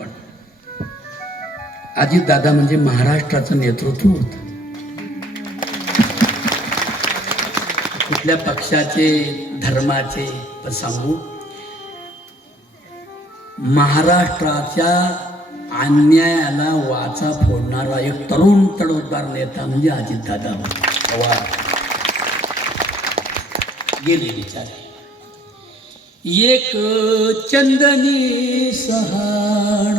पण अजितदादा म्हणजे महाराष्ट्राचं नेतृत्व होतं. कुठल्या पक्षाचे धर्माचे पण सांगू, महाराष्ट्राच्या अन्यायाला वाचा फोडणारा एक तरुण तडफदार नेता म्हणजे अजितदादा पवार. गेले बिचारे. एक चंदनी सहाण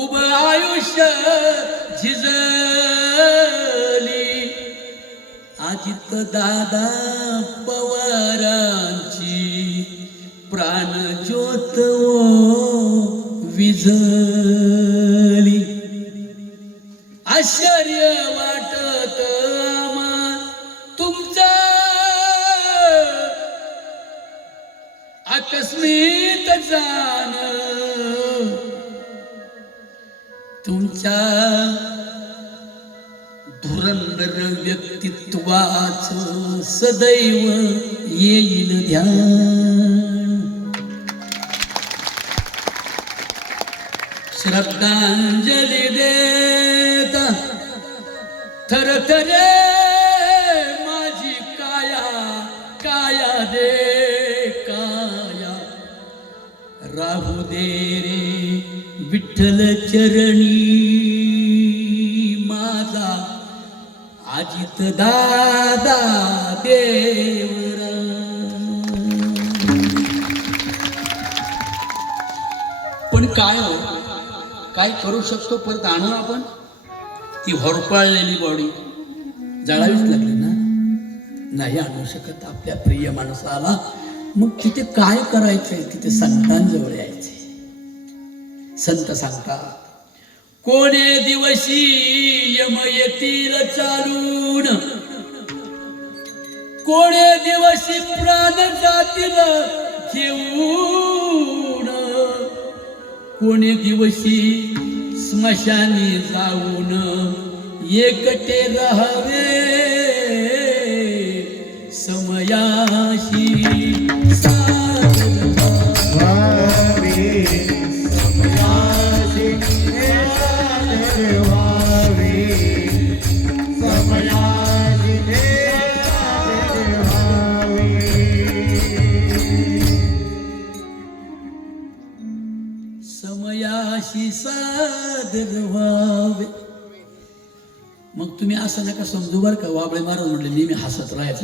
उभ आयुष्य झिजली, अजितदादा पवारांची प्राणज्योत विझली. आश्चर्य वाटत आम्हा तुमचं आकस्मित जाण, तुमच्या धुरंधर व्यक्तित्वाचं सदैव येईल ध्यान. श्रद्धांजली देत थरथरे माझी काया, काया दे काया. राहू दे रे विठ्ठल चरणी माझा अजितदादा देवरा. पण काय हो, काय करू शकतो? परत आणू आपण ती होरपळलेली बॉडी जळावीच लागली ना. नाही आणू शकत आपल्या प्रिय माणसाला. मग तिथे काय करायचंय? तिथे संतांजवळ यायचे. संत सांगतात, कोणे दिवशी यम येतील चालून, कोणे दिवशी प्राण जातील घेऊन, कोणे दिवशी स्मशानी जाऊन एकटे राहावे समयाशी साथ व्हावे. समयाशी साथ व्हावे, समयाशी साथ व्हावे. समयाशी सादर व्हावे. मग तुम्ही असं नका समजू बरं का, वाबळे महाराज म्हटले नेहमी हसत राहायचं.